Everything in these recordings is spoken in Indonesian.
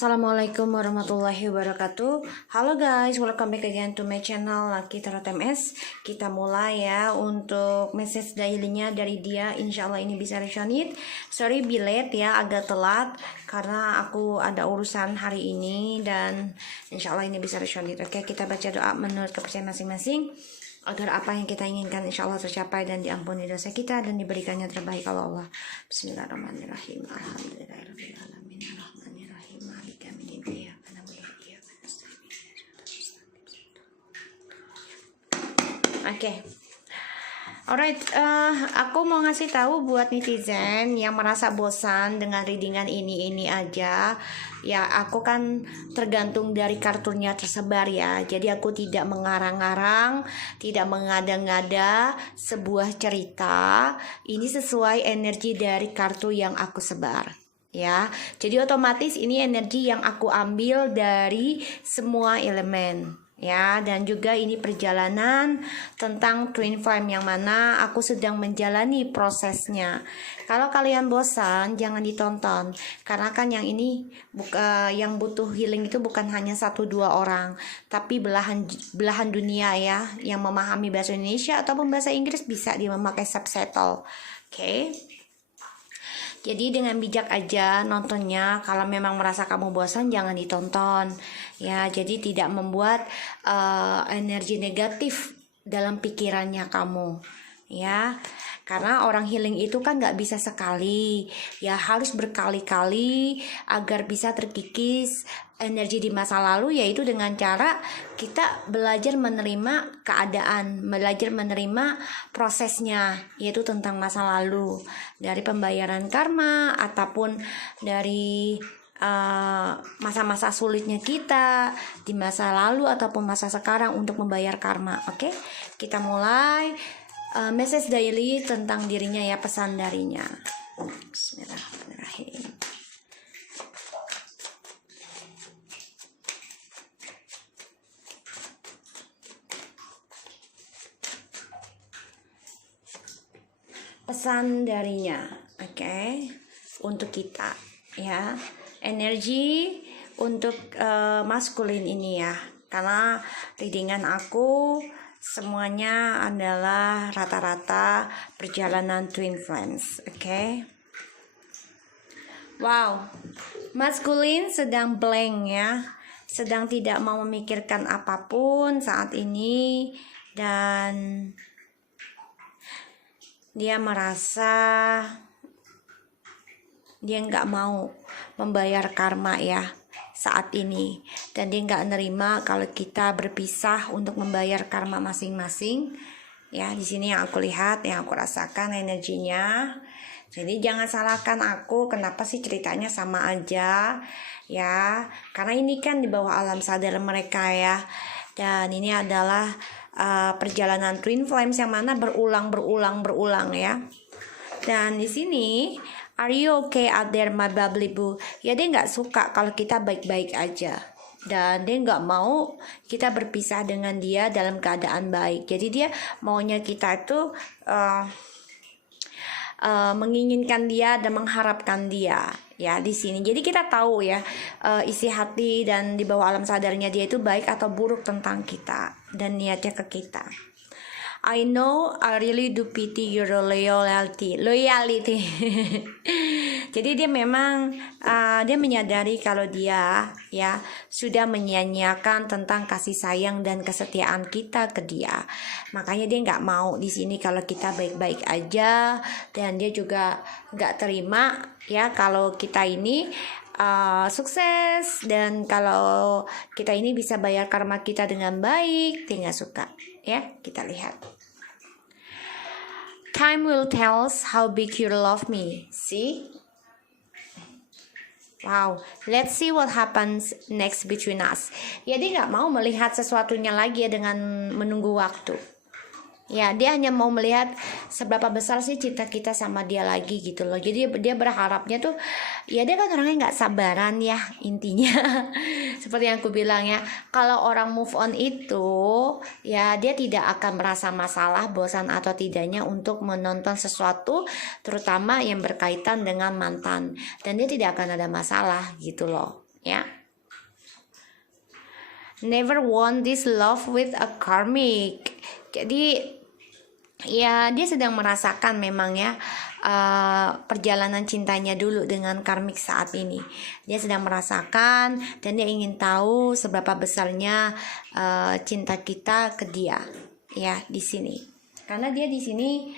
Assalamualaikum warahmatullahi wabarakatuh. Halo guys, welcome back again to my channel Lucky Tarot MS. Kita mulai ya untuk message daily-nya dari dia. Insya Allah ini bisa resonate. Sorry be late ya, agak telat karena aku ada urusan hari ini dan insya Allah ini bisa resonate. Oke, kita baca doa menurut kepercayaan masing-masing agar apa yang kita inginkan insya Allah tercapai dan diampuni dosa kita dan diberikannya terbaik oleh Allah. Bismillahirrahmanirrahim. Alhamdulillahirrahmanirrahim. Oke. Alright, aku mau ngasih tahu buat netizen yang merasa bosan dengan readingan ini aja. Ya, aku kan tergantung dari kartunya tersebar ya. Jadi aku tidak mengarang-arang, tidak mengada-ngada sebuah cerita. Ini sesuai energi dari kartu yang aku sebar. Ya, jadi otomatis ini energi yang aku ambil dari semua elemen. Ya, dan juga ini perjalanan tentang twin flame yang mana aku sedang menjalani prosesnya. Kalau kalian bosan, jangan ditonton karena kan yang ini yang butuh healing itu bukan hanya 1-2 orang, tapi belahan dunia ya, yang memahami bahasa Indonesia ataupun bahasa Inggris bisa dia memakai subtitle. Oke. Jadi dengan bijak aja nontonnya. Kalau memang merasa kamu bosan jangan ditonton ya. Jadi tidak membuat energi negatif dalam pikirannya kamu ya. Karena orang healing itu kan gak bisa sekali ya, harus berkali-kali agar bisa terkikis energi di masa lalu, yaitu dengan cara kita belajar menerima keadaan, belajar menerima prosesnya, yaitu tentang masa lalu, dari pembayaran karma ataupun dari masa-masa sulitnya kita di masa lalu ataupun masa sekarang untuk membayar karma. Oke, kita mulai message daily tentang dirinya ya, pesan darinya. Bismillahirrahmanirrahim. Pesan darinya, oke, untuk kita ya, energi untuk maskulin ini ya, karena readingan aku semuanya adalah rata-rata perjalanan twin flames, oke. Wow, maskulin sedang blank ya, sedang tidak mau memikirkan apapun saat ini, dan dia merasa dia nggak mau membayar karma ya saat ini, dan dia nggak nerima kalau kita berpisah untuk membayar karma masing-masing ya. Di sini yang aku lihat, yang aku rasakan energinya. Jadi jangan salahkan aku, kenapa sih ceritanya sama aja ya, karena ini kan di bawah alam sadar mereka ya, dan ini adalah perjalanan twin flames yang mana berulang ya. Dan di sini, are you okay out there my bubbly boo? Ya, dia nggak suka kalau kita baik-baik aja, dan dia nggak mau kita berpisah dengan dia dalam keadaan baik. Jadi dia maunya kita itu menginginkan dia dan mengharapkan dia ya di sini. Jadi kita tahu ya isi hati dan di bawah alam sadarnya dia itu baik atau buruk tentang kita dan niatnya ke kita. I know I really do pity your loyalty. Jadi dia memang dia menyadari kalau dia ya sudah menyia-nyiakan tentang kasih sayang dan kesetiaan kita ke dia. Makanya dia nggak mau di sini kalau kita baik-baik aja, dan dia juga nggak terima ya kalau kita ini sukses, dan kalau kita ini bisa bayar karma kita dengan baik. Dia nggak suka ya. Kita lihat. Time will tell us how big you love me. See? Wow, let's see what happens next between us. Ya, dia nggak mau melihat sesuatunya lagi ya dengan menunggu waktu. Ya, dia hanya mau melihat seberapa besar sih cinta kita sama dia lagi gitu loh. Jadi dia berharapnya tuh, ya dia kan orangnya nggak sabaran ya intinya. Seperti yang aku bilang ya, kalau orang move on itu ya dia tidak akan merasa masalah, bosan atau tidaknya untuk menonton sesuatu, terutama yang berkaitan dengan mantan. Dan dia tidak akan ada masalah gitu loh. ya. Never want this love with a karmic. Jadi ya dia sedang merasakan memang ya perjalanan cintanya dulu dengan karmik saat ini. Dia sedang merasakan dan dia ingin tahu seberapa besarnya cinta kita ke dia ya di sini. Karena dia di sini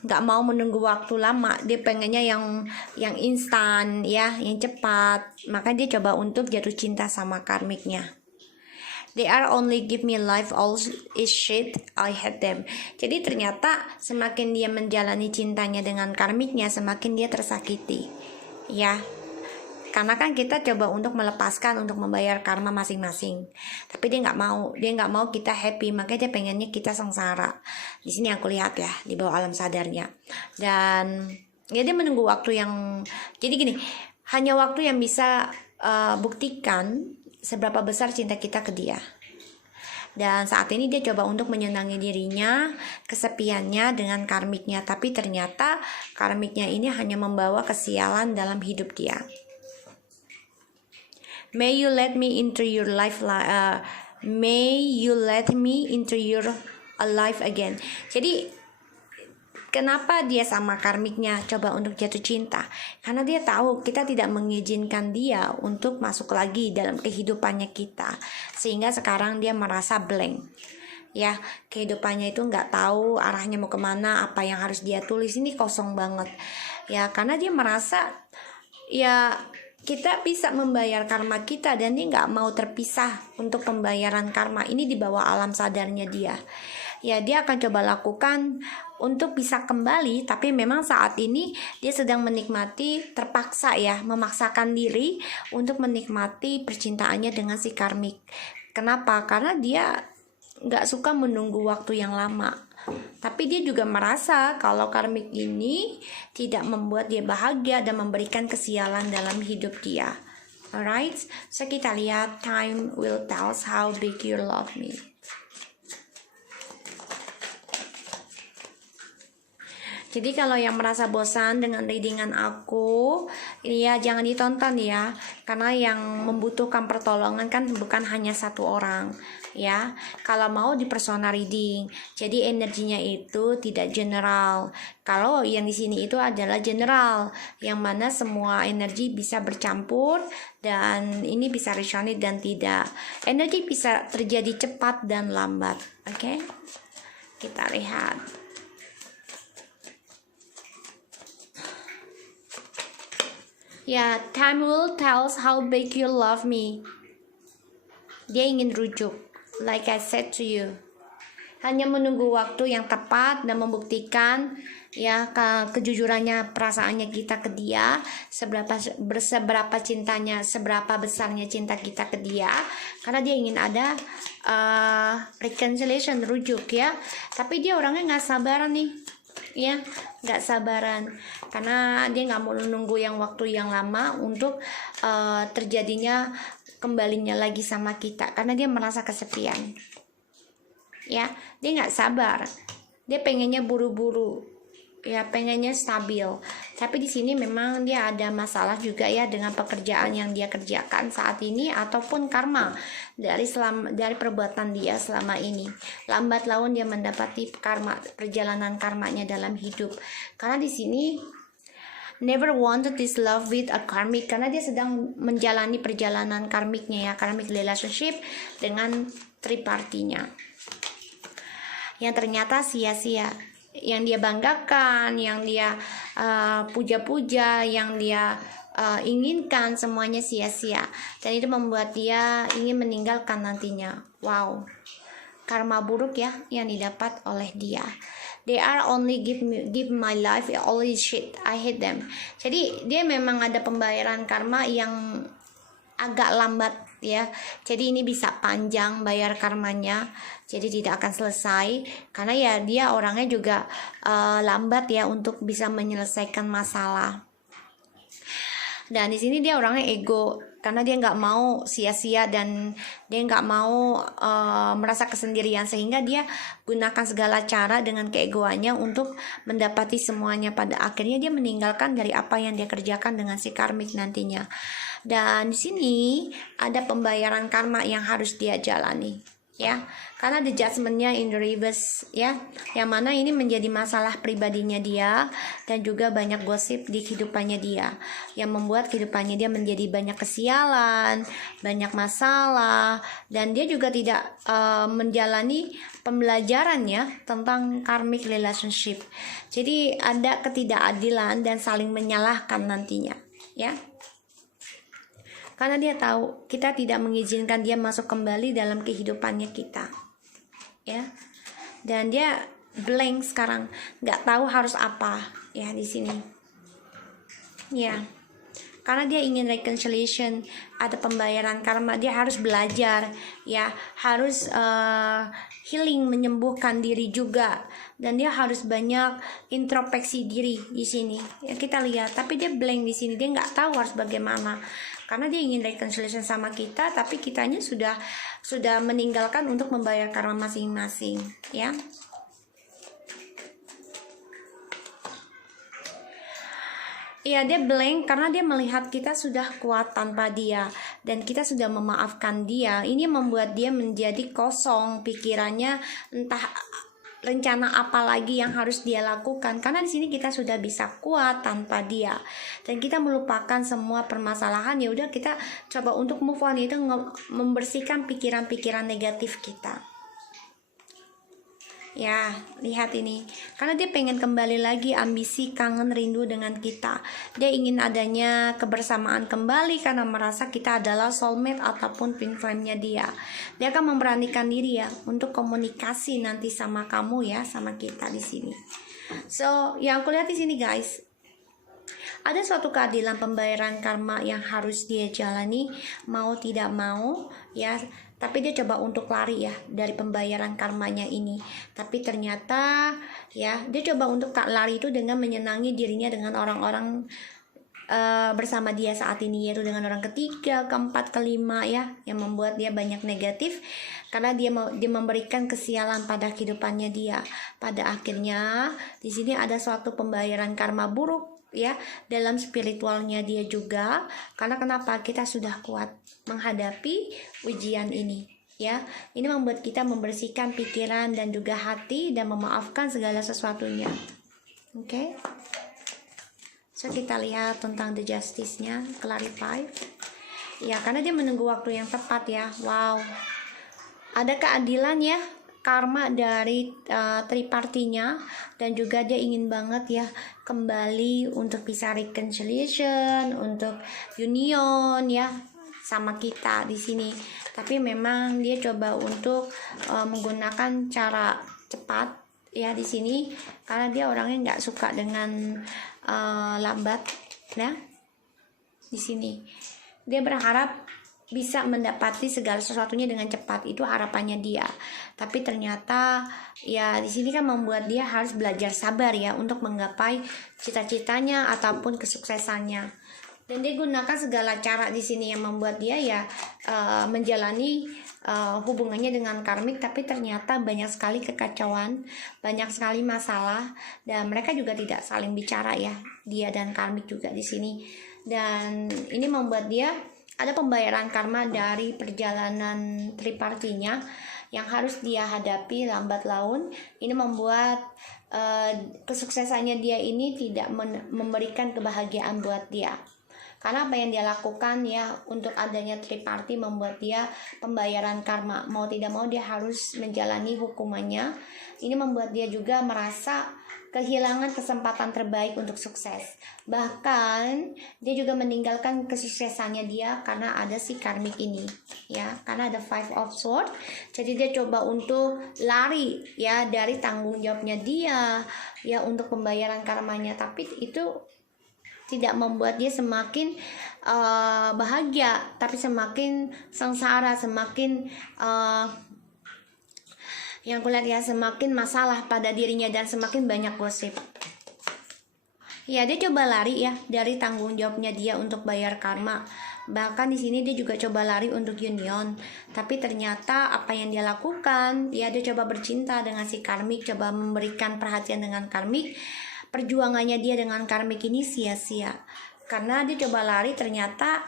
nggak mau menunggu waktu lama, dia pengennya yang instan ya, yang cepat. Maka dia coba untuk jatuh cinta sama karmiknya. They are only give me life, all is shit, I hate them. Jadi ternyata semakin dia menjalani cintanya dengan karmiknya, semakin dia tersakiti ya. Karena kan kita coba untuk melepaskan, untuk membayar karma masing-masing, tapi dia nggak mau kita happy, makanya dia pengennya kita sengsara. Di sini aku lihat ya di bawah alam sadarnya. Dan ya dia menunggu waktu yang, jadi gini, hanya waktu yang bisa buktikan seberapa besar cinta kita ke dia. Dan saat ini dia coba untuk menyenangi dirinya, kesepiannya dengan karmiknya, tapi ternyata karmiknya ini hanya membawa kesialan dalam hidup dia. May you let me into your life, may you let me into your life again. Jadi kenapa dia sama karmiknya coba untuk jatuh cinta? Karena dia tahu kita tidak mengizinkan dia untuk masuk lagi dalam kehidupannya kita, sehingga sekarang dia merasa blank ya, kehidupannya itu nggak tahu arahnya mau kemana, apa yang harus dia tulis, ini kosong banget ya. Karena dia merasa ya kita bisa membayar karma kita, dan dia nggak mau terpisah untuk pembayaran karma ini di bawah alam sadarnya dia. Ya dia akan coba lakukan untuk bisa kembali, tapi memang saat ini dia sedang menikmati, terpaksa ya, memaksakan diri untuk menikmati percintaannya dengan si karmik. Kenapa? Karena dia nggak suka menunggu waktu yang lama. Tapi dia juga merasa kalau karmik ini tidak membuat dia bahagia dan memberikan kesialan dalam hidup dia. Alright, so kita lihat time will tell us how big you love me. Jadi kalau yang merasa bosan dengan readingan aku, ya jangan ditonton ya, karena yang membutuhkan pertolongan kan bukan hanya satu orang ya. Kalau mau di personal reading, jadi energinya itu tidak general. Kalau yang di sini itu adalah general, yang mana semua energi bisa bercampur, dan ini bisa resonate dan tidak. Energi bisa terjadi cepat dan lambat. Oke, kita lihat. Ya, time will tell us how big you love me. Dia ingin rujuk, like I said to you. Hanya menunggu waktu yang tepat dan membuktikan ya kejujurannya, perasaannya kita ke dia, seberapa cintanya, seberapa besarnya cinta kita ke dia. Karena dia ingin ada reconciliation, rujuk ya. Tapi dia orangnya nggak sabaran nih. Ya, nggak sabaran karena dia nggak mau nunggu yang waktu yang lama untuk terjadinya kembalinya lagi sama kita, karena dia merasa kesepian ya. Dia nggak sabar, dia pengennya buru-buru ya, pengennya stabil. Tapi di sini memang dia ada masalah juga ya dengan pekerjaan yang dia kerjakan saat ini, ataupun karma dari perbuatan dia selama ini. Lambat laun dia mendapati karma, perjalanan karmanya dalam hidup. Karena di sini never wanted this love with a karmic, karena dia sedang menjalani perjalanan karmiknya ya, karmic relationship dengan tripartinya, yang ternyata sia-sia. Yang dia banggakan, yang dia puja-puja, yang dia inginkan, semuanya sia-sia, dan itu membuat dia ingin meninggalkan nantinya. Wow, karma buruk ya yang didapat oleh dia. They are only give my life, all is shit, I hate them. Jadi dia memang ada pembayaran karma yang agak lambat ya, jadi ini bisa panjang bayar karmanya, jadi tidak akan selesai karena ya dia orangnya juga lambat ya untuk bisa menyelesaikan masalah. Dan di sini dia orangnya ego, karena dia nggak mau sia-sia dan dia nggak mau merasa kesendirian, sehingga dia gunakan segala cara dengan keegoannya untuk mendapati semuanya. Pada akhirnya dia meninggalkan dari apa yang dia kerjakan dengan si karmik nantinya. Dan di sini ada pembayaran karma yang harus dia jalani, ya, karena the judgment-nya in the reverse, ya, yang mana ini menjadi masalah pribadinya dia dan juga banyak gosip di kehidupannya dia yang membuat kehidupannya dia menjadi banyak kesialan, banyak masalah, dan dia juga tidak menjalani pembelajarannya tentang karmic relationship. Jadi ada ketidakadilan dan saling menyalahkan nantinya, ya. Karena dia tahu kita tidak mengizinkan dia masuk kembali dalam kehidupannya kita, ya. Dan dia blank sekarang, nggak tahu harus apa, ya, di sini, ya. Karena dia ingin reconciliation, ada pembayaran karma, dia harus belajar, ya, harus healing, menyembuhkan diri juga, dan dia harus banyak introspeksi diri di sini, ya, kita lihat. Tapi dia blank di sini, dia nggak tahu harus bagaimana. Karena dia ingin reconciliation sama kita, tapi kitanya sudah meninggalkan untuk membayar karma masing-masing, ya. Iya, dia blank karena dia melihat kita sudah kuat tanpa dia dan kita sudah memaafkan dia. Ini membuat dia menjadi kosong pikirannya, entah rencana apa lagi yang harus dia lakukan, karena di sini kita sudah bisa kuat tanpa dia dan kita melupakan semua permasalahan. Ya udah, kita coba untuk move on, itu membersihkan pikiran-pikiran negatif kita. Ya, lihat ini, karena dia pengen kembali lagi, ambisi, kangen, rindu dengan kita. Dia ingin adanya kebersamaan kembali karena merasa kita adalah soulmate ataupun twin flame-nya dia. Dia akan memberanikan diri, ya, untuk komunikasi nanti sama kamu, ya, sama kita di sini. So, yang aku lihat di sini, guys, ada suatu keadilan pembayaran karma yang harus dia jalani, mau tidak mau, ya. Tapi dia coba untuk lari, ya, dari pembayaran karmanya ini. Tapi ternyata, ya, dia coba untuk lari itu dengan menyenangi dirinya dengan orang-orang bersama dia saat ini, yaitu dengan orang ketiga, keempat, kelima, ya, yang membuat dia banyak negatif karena dia memberikan kesialan pada kehidupannya dia. Pada akhirnya di sini ada suatu pembayaran karma buruk, ya, dalam spiritualnya dia juga. Karena kenapa? Kita sudah kuat menghadapi ujian ini, ya. Ini membuat kita membersihkan pikiran dan juga hati dan memaafkan segala sesuatunya. Oke. So, kita lihat tentang the justice-nya, clarify. Ya, karena dia menunggu waktu yang tepat, ya. Wow. Ada keadilan, ya, karma dari tripartinya, dan juga dia ingin banget, ya, kembali untuk bisa reconciliation, untuk union, ya, sama kita di sini. Tapi memang dia coba untuk menggunakan cara cepat, ya, di sini, karena dia orangnya nggak suka dengan lambat, ya. Di sini dia berharap bisa mendapati segala sesuatunya dengan cepat, itu harapannya dia. Tapi ternyata, ya, di sini kan membuat dia harus belajar sabar, ya, untuk menggapai cita-citanya ataupun kesuksesannya. Dan dia gunakan segala cara di sini yang membuat dia, ya, menjalani hubungannya dengan karmik. Tapi ternyata banyak sekali kekacauan, banyak sekali masalah, dan mereka juga tidak saling bicara, ya, dia dan karmik juga di sini. Dan ini membuat dia ada pembayaran karma dari perjalanan tripartinya yang harus dia hadapi lambat laun. Ini membuat kesuksesannya dia ini tidak memberikan kebahagiaan buat dia. Karena apa yang dia lakukan, ya, untuk adanya triparti membuat dia pembayaran karma. Mau tidak mau dia harus menjalani hukumannya. Ini membuat dia juga merasa kehilangan kesempatan terbaik untuk sukses. Bahkan dia juga meninggalkan kesuksesannya dia karena ada si karmik ini, ya, karena ada Five of Swords. Jadi dia coba untuk lari, ya, dari tanggung jawabnya dia, ya, untuk pembayaran karmanya. Tapi itu tidak membuat dia semakin bahagia, tapi semakin sengsara, semakin yang kulihat, ya, semakin masalah pada dirinya dan semakin banyak gosip. Ya, dia coba lari ya dari tanggung jawabnya dia untuk bayar karma. Bahkan di sini dia juga coba lari untuk union. Tapi ternyata apa yang dia lakukan, ya dia coba bercinta dengan si karmik, coba memberikan perhatian dengan karmik. Perjuangannya dia dengan karmik ini sia-sia. Karena dia coba lari, ternyata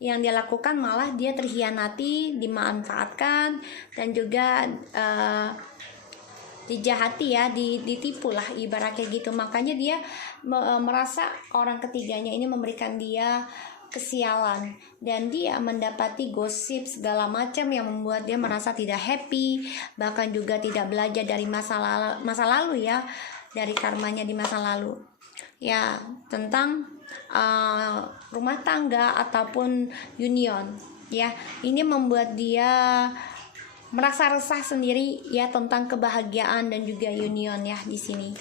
yang dia lakukan malah dia terhianati, dimanfaatkan, dan juga dijahati ya, ditipu lah ibaratnya gitu. Makanya dia merasa orang ketiganya ini memberikan dia kesialan, dan dia mendapati gosip segala macam yang membuat dia merasa tidak happy, bahkan juga tidak belajar dari masa lalu ya, dari karmanya di masa lalu ya, tentang rumah tangga ataupun union ya. Ini membuat dia merasa resah sendiri ya tentang kebahagiaan dan juga union ya di sini.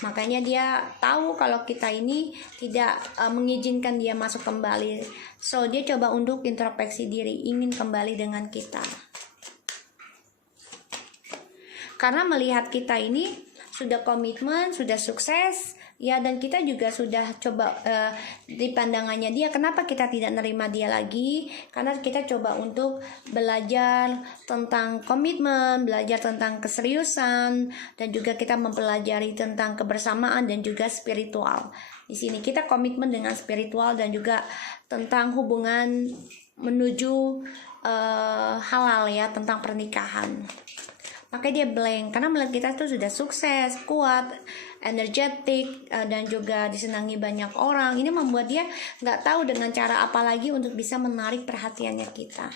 Makanya dia tahu kalau kita ini tidak mengizinkan dia masuk kembali. So dia coba untuk introspeksi diri, ingin kembali dengan kita. Karena melihat kita ini sudah komitmen, sudah sukses ya, dan kita juga sudah coba di pandangannya dia, kenapa kita tidak nerima dia lagi? Karena kita coba untuk belajar tentang komitmen, belajar tentang keseriusan, dan juga kita mempelajari tentang kebersamaan dan juga spiritual. Di sini kita komitmen dengan spiritual dan juga tentang hubungan menuju halal ya, tentang pernikahan. Makanya dia blank karena melihat kita tuh sudah sukses, kuat, energetik, dan juga disenangi banyak orang. Ini membuat dia nggak tahu dengan cara apa lagi untuk bisa menarik perhatiannya kita.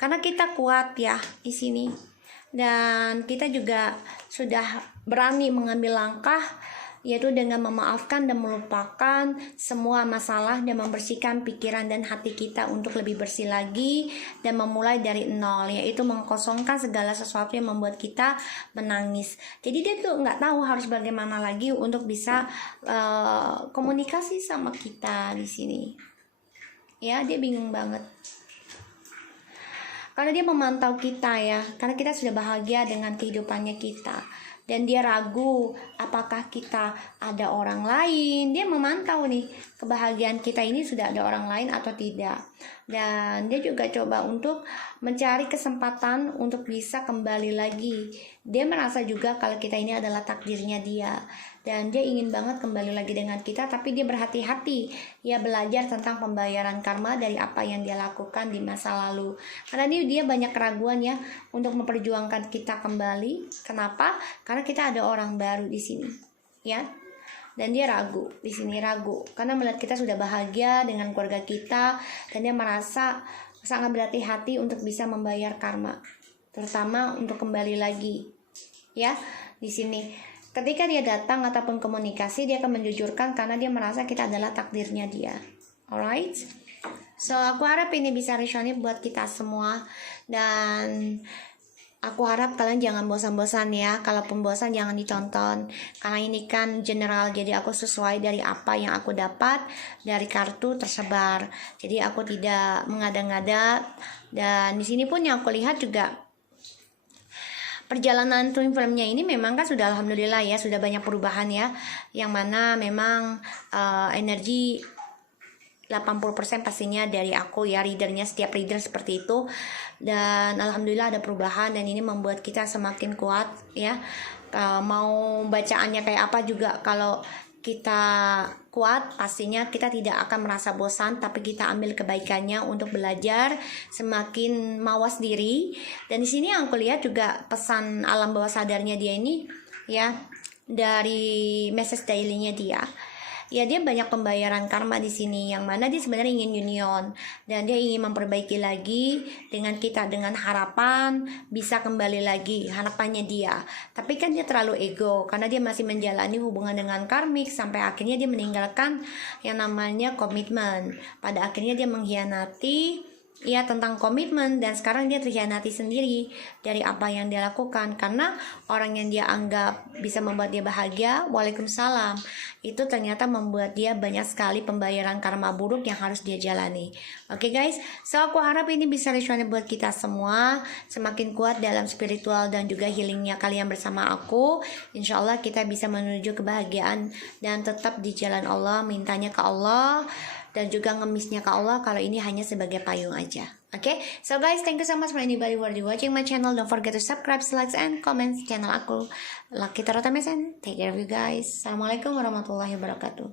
Karena kita kuat ya di sini, dan kita juga sudah berani mengambil langkah, yaitu dengan memaafkan dan melupakan semua masalah dan membersihkan pikiran dan hati kita untuk lebih bersih lagi dan memulai dari nol, yaitu mengkosongkan segala sesuatu yang membuat kita menangis. Jadi dia tuh nggak tahu harus bagaimana lagi untuk bisa komunikasi sama kita di sini. Ya, dia bingung banget. Karena dia memantau kita ya, karena kita sudah bahagia dengan kehidupannya kita. Dan dia ragu apakah kita ada orang lain. Dia memantau nih kebahagiaan kita ini sudah ada orang lain atau tidak. Dan dia juga coba untuk mencari kesempatan untuk bisa kembali lagi. Dia merasa juga kalau kita ini adalah takdirnya dia, dan dia ingin banget kembali lagi dengan kita. Tapi dia berhati-hati ya, belajar tentang pembayaran karma dari apa yang dia lakukan di masa lalu. Karena dia banyak keraguan ya untuk memperjuangkan kita kembali. Kenapa? Karena kita ada orang baru di sini ya, dan dia ragu di sini, ragu karena melihat kita sudah bahagia dengan keluarga kita, dan dia merasa sangat berhati-hati untuk bisa membayar karma, terutama untuk kembali lagi ya di sini. Ketika dia datang ataupun komunikasi, dia akan menjujurkan karena dia merasa kita adalah takdirnya dia. Alright, so aku harap ini bisa resonate buat kita semua, dan aku harap kalian jangan bosan-bosan ya. Kalaupun bosan jangan ditonton, karena ini kan general, jadi aku sesuai dari apa yang aku dapat dari kartu tersebar. Jadi aku tidak mengada-ngada, dan di sini pun yang aku lihat juga perjalanan twin filmnya ini memang kan sudah alhamdulillah ya, sudah banyak perubahan ya, yang mana memang energi 80% pastinya dari aku ya, readernya, setiap reader seperti itu. Dan alhamdulillah ada perubahan, dan ini membuat kita semakin kuat ya. Mau bacaannya kayak apa juga, kalau kita kuat pastinya kita tidak akan merasa bosan, tapi kita ambil kebaikannya untuk belajar, semakin mawas diri. Dan di sini yang aku lihat juga pesan alam bawah sadarnya dia ini ya, dari message daily-nya dia. Ya, dia banyak pembayaran karma di sini, yang mana dia sebenarnya ingin union, dan dia ingin memperbaiki lagi dengan kita, dengan harapan bisa kembali lagi, harapannya dia. Tapi kan dia terlalu ego karena dia masih menjalani hubungan dengan karmik sampai akhirnya dia meninggalkan yang namanya komitmen. Pada akhirnya dia mengkhianati ya tentang komitmen, dan sekarang dia terhianati sendiri dari apa yang dia lakukan karena orang yang dia anggap bisa membuat dia bahagia, waalaikumsalam, itu ternyata membuat dia banyak sekali pembayaran karma buruk yang harus dia jalani. Oke guys, so aku harap ini bisa resonate buat kita semua, semakin kuat dalam spiritual dan juga healingnya kalian bersama aku. Insya Allah kita bisa menuju kebahagiaan dan tetap di jalan Allah, mintanya ke Allah dan juga ngemisnya ke Allah kalau ini hanya sebagai payung aja. Okay, so guys, thank you so much for anybody who are watching my channel. Don't forget to subscribe, like, and comment channel aku. Lucky Tarot Mesin. Take care of you guys. Assalamualaikum warahmatullahi wabarakatuh.